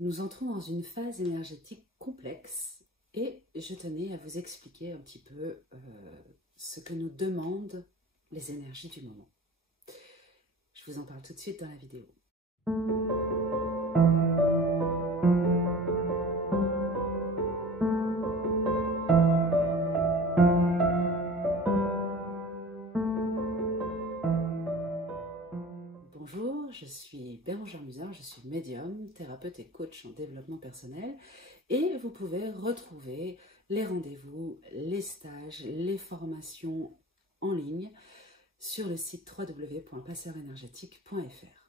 Nous entrons dans une phase énergétique complexe et je tenais à vous expliquer un petit peu ce que nous demandent les énergies du moment. Je vous en parle tout de suite dans la vidéo. Bonjour, je suis Bérangère Musard, je suis médium, thérapeute et coach en développement personnel et vous pouvez retrouver les rendez-vous, les stages, les formations en ligne sur le site www.passeursénergétique.fr.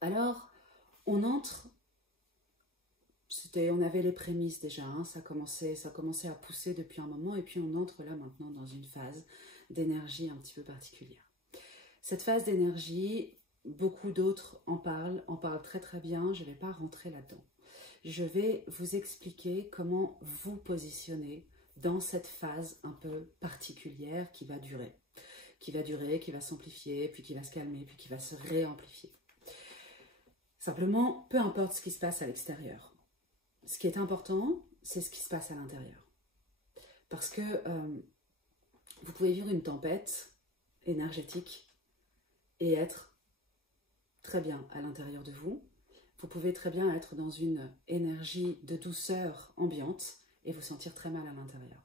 Alors, on entre, on avait les prémices déjà, hein, ça commençait à pousser depuis un moment et puis on entre là maintenant dans une phase d'énergie un petit peu particulière. Cette phase d'énergie, beaucoup d'autres en parlent très très bien, je ne vais pas rentrer là-dedans. Je vais vous expliquer comment vous positionner dans cette phase un peu particulière qui va durer, qui va s'amplifier, puis qui va se calmer, puis qui va se réamplifier. Simplement, peu importe ce qui se passe à l'extérieur. Ce qui est important, c'est ce qui se passe à l'intérieur. Parce que vous pouvez vivre une tempête énergétique et être très bien à l'intérieur de vous. Vous pouvez très bien être dans une énergie de douceur ambiante et vous sentir très mal à l'intérieur.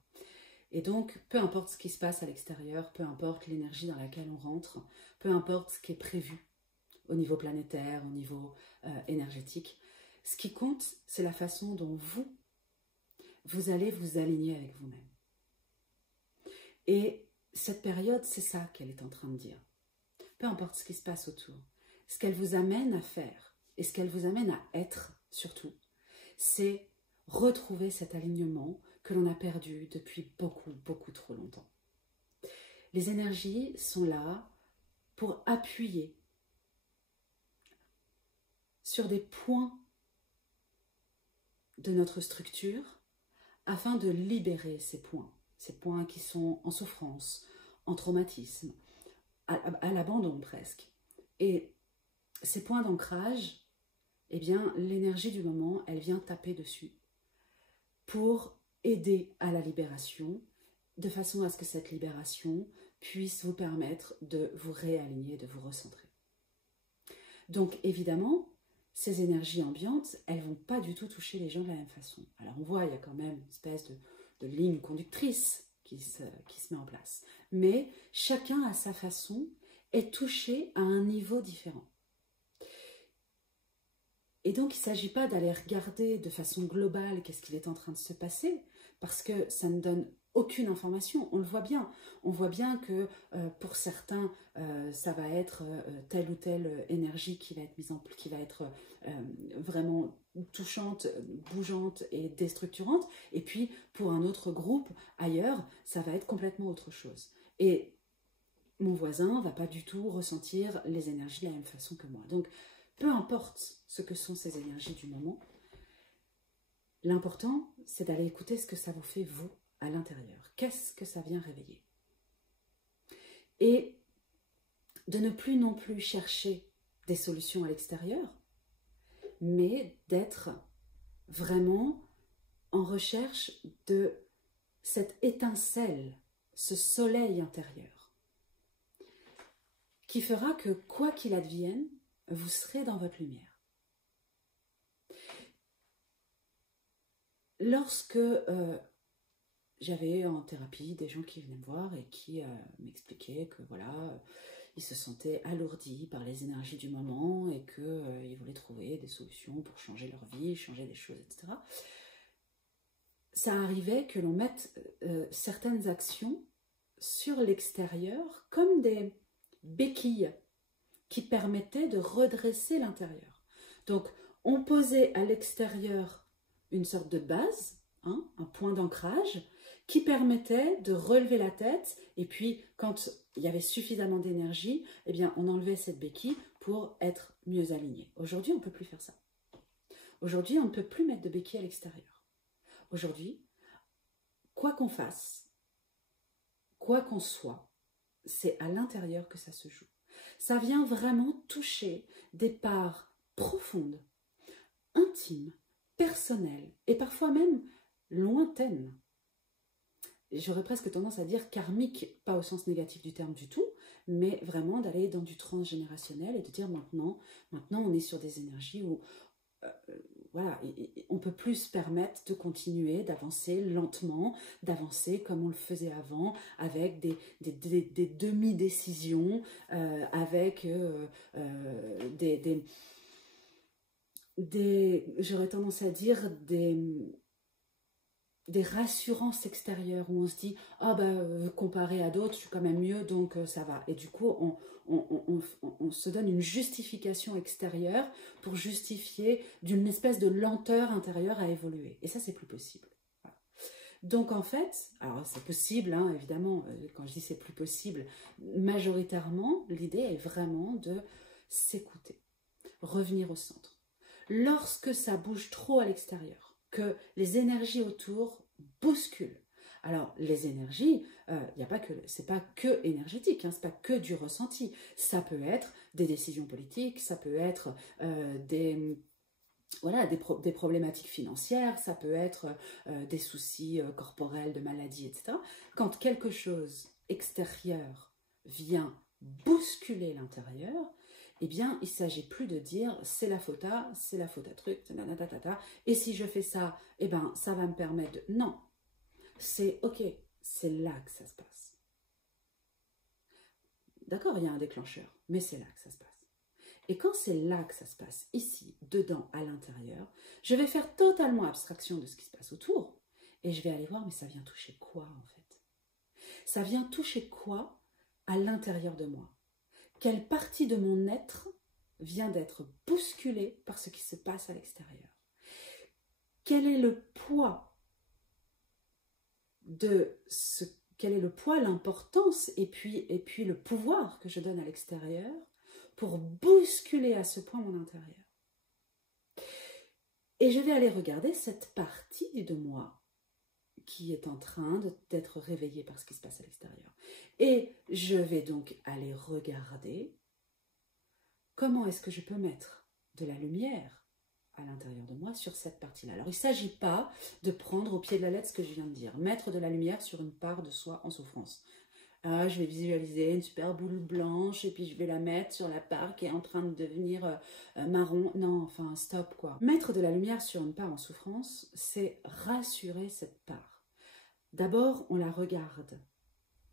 Et donc, peu importe ce qui se passe à l'extérieur, peu importe l'énergie dans laquelle on rentre, peu importe ce qui est prévu au niveau planétaire, au niveau énergétique, ce qui compte, c'est la façon dont vous allez vous aligner avec vous-même. Et cette période, c'est ça qu'elle est en train de dire. Peu importe ce qui se passe autour, ce qu'elle vous amène à faire et ce qu'elle vous amène à être surtout, c'est retrouver cet alignement que l'on a perdu depuis beaucoup trop longtemps. Les énergies sont là pour appuyer sur des points de notre structure afin de libérer ces points qui sont en souffrance, en traumatisme, à l'abandon presque. Et ces points d'ancrage, eh bien, l'énergie du moment, elle vient taper dessus pour aider à la libération, de façon à ce que cette libération puisse vous permettre de vous réaligner, de vous recentrer. Donc, évidemment, ces énergies ambiantes, elles ne vont pas du tout toucher les gens de la même façon. Alors, on voit, il y a quand même une espèce de ligne conductrice qui se met en place. Mais chacun, à sa façon, est touché à un niveau différent. Et donc, il ne s'agit pas d'aller regarder de façon globale qu'est-ce qu'il est en train de se passer, parce que ça ne donne aucune information. On le voit bien. On voit bien que pour certains, ça va être telle ou telle énergie qui va être qui va être vraiment touchante, bougeante et déstructurante. Et puis, pour un autre groupe ailleurs, ça va être complètement autre chose. Et mon voisin ne va pas du tout ressentir les énergies de la même façon que moi. Donc, peu importe ce que sont ces énergies du moment, l'important, c'est d'aller écouter ce que ça vous fait, vous, à l'intérieur. Qu'est-ce que ça vient réveiller? Et de ne plus non plus chercher des solutions à l'extérieur, mais d'être vraiment en recherche de cette étincelle, ce soleil intérieur, qui fera que, quoi qu'il advienne, vous serez dans votre lumière. Lorsque j'avais en thérapie des gens qui venaient me voir et qui m'expliquaient que voilà, ils se sentaient alourdis par les énergies du moment et qu'ils voulaient trouver des solutions pour changer leur vie, changer des choses, etc. Ça arrivait que l'on mette certaines actions sur l'extérieur comme des béquilles qui permettaient de redresser l'intérieur. Donc, on posait à l'extérieur une sorte de base, hein, un point d'ancrage, qui permettait de relever la tête, et puis, quand il y avait suffisamment d'énergie, eh bien, on enlevait cette béquille pour être mieux aligné. Aujourd'hui, on ne peut plus faire ça. Aujourd'hui, on ne peut plus mettre de béquille à l'extérieur. Aujourd'hui, quoi qu'on fasse, quoi qu'on soit, c'est à l'intérieur que ça se joue. Ça vient vraiment toucher des parts profondes, intime, personnelle et parfois même lointaine. J'aurais presque tendance à dire karmique, pas au sens négatif du terme du tout, mais vraiment d'aller dans du transgénérationnel et de dire maintenant on est sur des énergies où voilà, on peut plus se permettre de continuer, d'avancer lentement, d'avancer comme on le faisait avant, avec des demi-décisions, avec j'aurais tendance à dire des rassurances extérieures où on se dit ah ben comparé à d'autres je suis quand même mieux donc ça va, et du coup on se donne une justification extérieure pour justifier d'une espèce de lenteur intérieure à évoluer, et ça c'est plus possible. Voilà. Donc en fait, alors c'est possible hein, évidemment, quand je dis c'est plus possible, majoritairement l'idée est vraiment de s'écouter, revenir au centre. Lorsque ça bouge trop à l'extérieur, que les énergies autour bousculent. Alors, les énergies, c'est pas que énergétique, hein, c'est pas que du ressenti. Ça peut être des décisions politiques, ça peut être des problématiques financières, ça peut être des soucis corporels, de maladies, etc. Quand quelque chose extérieur vient bousculer l'intérieur, eh bien, il ne s'agit plus de dire c'est la faute à truc, et si je fais ça, eh ben, ça va me permettre de... Non, c'est ok, c'est là que ça se passe. D'accord, il y a un déclencheur, mais c'est là que ça se passe. Et quand c'est là que ça se passe, ici, dedans, à l'intérieur, je vais faire totalement abstraction de ce qui se passe autour, et je vais aller voir, mais ça vient toucher quoi en fait? Ça vient toucher quoi à l'intérieur de moi? Quelle partie de mon être vient d'être bousculée par ce qui se passe à l'extérieur? Quel est le poids l'importance et puis le pouvoir que je donne à l'extérieur pour bousculer à ce point mon intérieur? Et je vais aller regarder cette partie de moi qui est en train d'être réveillée par ce qui se passe à l'extérieur. Et je vais donc aller regarder comment est-ce que je peux mettre de la lumière à l'intérieur de moi sur cette partie-là. Alors, il ne s'agit pas de prendre au pied de la lettre ce que je viens de dire, mettre de la lumière sur une part de soi en souffrance. Je vais visualiser une super boule blanche et puis je vais la mettre sur la part qui est en train de devenir marron. Non, enfin, stop quoi. Mettre de la lumière sur une part en souffrance, c'est rassurer cette part. D'abord, on la regarde.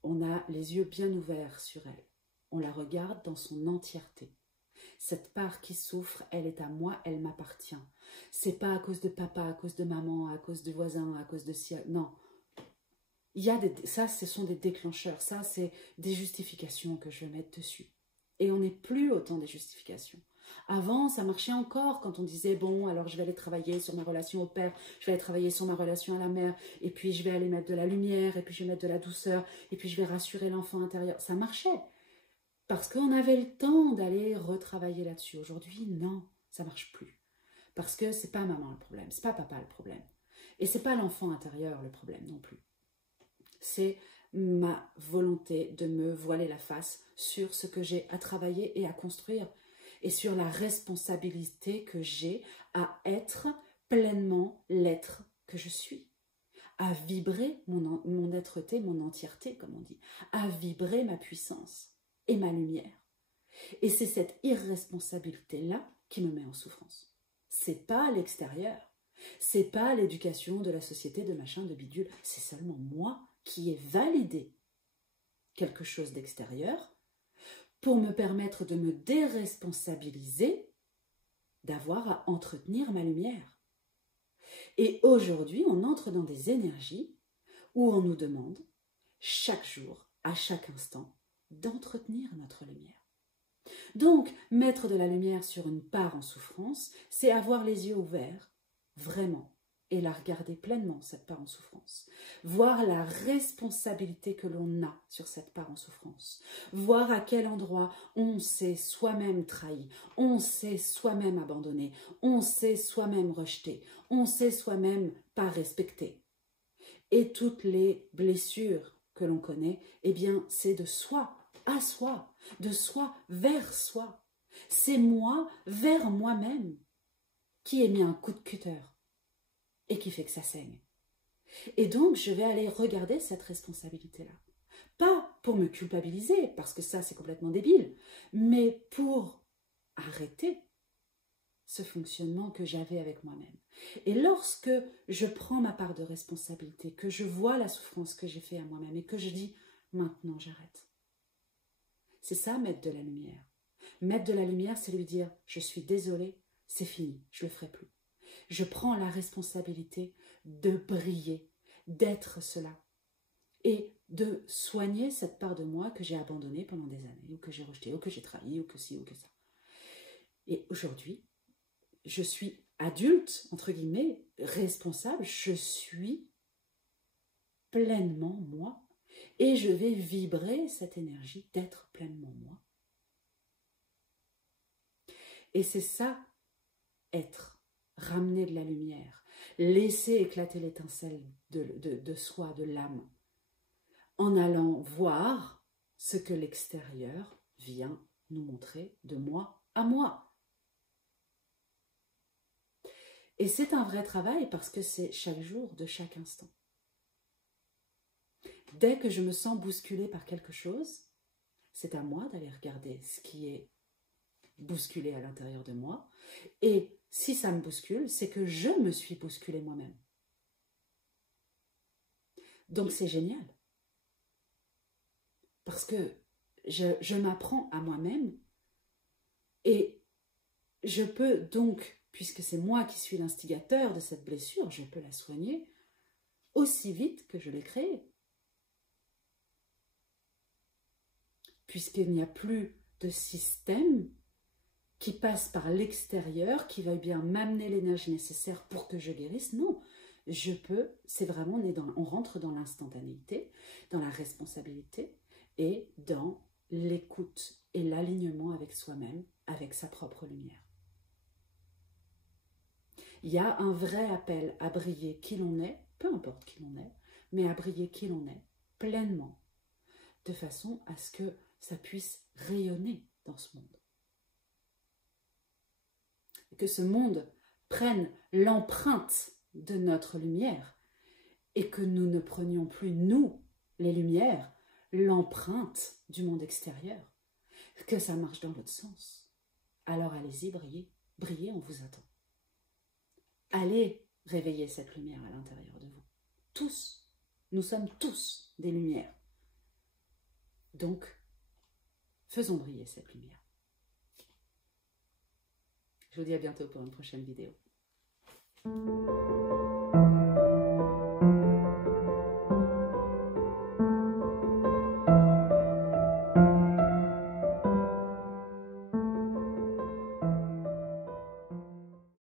On a les yeux bien ouverts sur elle. On la regarde dans son entièreté. Cette part qui souffre, elle est à moi, elle m'appartient. C'est pas à cause de papa, à cause de maman, à cause de voisin, à cause de ciel. Non. Ça, ce sont des déclencheurs. Ça, c'est des justifications que je vais mettre dessus. Et on n'est plus au temps des justifications. Avant, ça marchait encore quand on disait « Bon, alors je vais aller travailler sur ma relation au père, je vais aller travailler sur ma relation à la mère, et puis je vais aller mettre de la lumière, et puis je vais mettre de la douceur, et puis je vais rassurer l'enfant intérieur. » Ça marchait. Parce qu'on avait le temps d'aller retravailler là-dessus. Aujourd'hui, non, ça ne marche plus. Parce que c'est pas maman le problème, c'est pas papa le problème. Et c'est pas l'enfant intérieur le problème non plus. C'est ma volonté de me voiler la face sur ce que j'ai à travailler et à construire, et sur la responsabilité que j'ai à être pleinement l'être que je suis, à vibrer mon être-té, mon entièreté, comme on dit, à vibrer ma puissance et ma lumière. Et c'est cette irresponsabilité-là qui me met en souffrance. C'est pas l'extérieur, c'est pas l'éducation de la société, de machin, de bidule, c'est seulement moi qui ai validé quelque chose d'extérieur pour me permettre de me déresponsabiliser d'avoir à entretenir ma lumière. Et aujourd'hui, on entre dans des énergies où on nous demande, chaque jour, à chaque instant, d'entretenir notre lumière. Donc, mettre de la lumière sur une part en souffrance, c'est avoir les yeux ouverts, vraiment, et la regarder pleinement, cette part en souffrance. Voir la responsabilité que l'on a sur cette part en souffrance. Voir à quel endroit on s'est soi-même trahi, on s'est soi-même abandonné, on s'est soi-même rejeté, on s'est soi-même pas respecté. Et toutes les blessures que l'on connaît, eh bien, c'est de soi à soi, de soi vers soi. C'est moi vers moi-même. qui ait mis un coup de cutter et qui fait que ça saigne. Et donc, je vais aller regarder cette responsabilité-là. Pas pour me culpabiliser, parce que ça, c'est complètement débile, mais pour arrêter ce fonctionnement que j'avais avec moi-même. Et lorsque je prends ma part de responsabilité, que je vois la souffrance que j'ai fait à moi-même et que je dis « maintenant j'arrête ». C'est ça, mettre de la lumière. Mettre de la lumière, c'est lui dire « je suis désolée, c'est fini, je ne le ferai plus ». Je prends la responsabilité de briller, d'être cela et de soigner cette part de moi que j'ai abandonnée pendant des années, ou que j'ai rejetée, ou que j'ai trahi, ou que ci, ou que ça. Et aujourd'hui, je suis adulte, entre guillemets, responsable, je suis pleinement moi, et je vais vibrer cette énergie d'être pleinement moi. Et c'est ça, être, ramener de la lumière, laisser éclater l'étincelle de soi, de l'âme, en allant voir ce que l'extérieur vient nous montrer de moi à moi. Et c'est un vrai travail parce que c'est chaque jour, de chaque instant. Dès que je me sens bousculée par quelque chose, c'est à moi d'aller regarder ce qui est bousculé à l'intérieur de moi. Et si ça me bouscule, c'est que je me suis bousculée moi-même. Donc c'est génial. Parce que je m'apprends à moi-même et je peux donc, puisque c'est moi qui suis l'instigateur de cette blessure, je peux la soigner aussi vite que je l'ai créée. Puisqu'il n'y a plus de système qui passe par l'extérieur, qui va bien m'amener l'énergie nécessaire pour que je guérisse. Non, je peux, c'est vraiment, on rentre dans l'instantanéité, dans la responsabilité et dans l'écoute et l'alignement avec soi-même, avec sa propre lumière. Il y a un vrai appel à briller qui l'on est, peu importe qui l'on est, mais à briller qui l'on est, pleinement, de façon à ce que ça puisse rayonner dans ce monde. Et que ce monde prenne l'empreinte de notre lumière et que nous ne prenions plus, nous, les lumières, l'empreinte du monde extérieur. Que ça marche dans l'autre sens. Alors allez-y, brillez. Brillez, on vous attend. Allez réveiller cette lumière à l'intérieur de vous. Tous, nous sommes tous des lumières. Donc, faisons briller cette lumière. Je vous dis à bientôt pour une prochaine vidéo.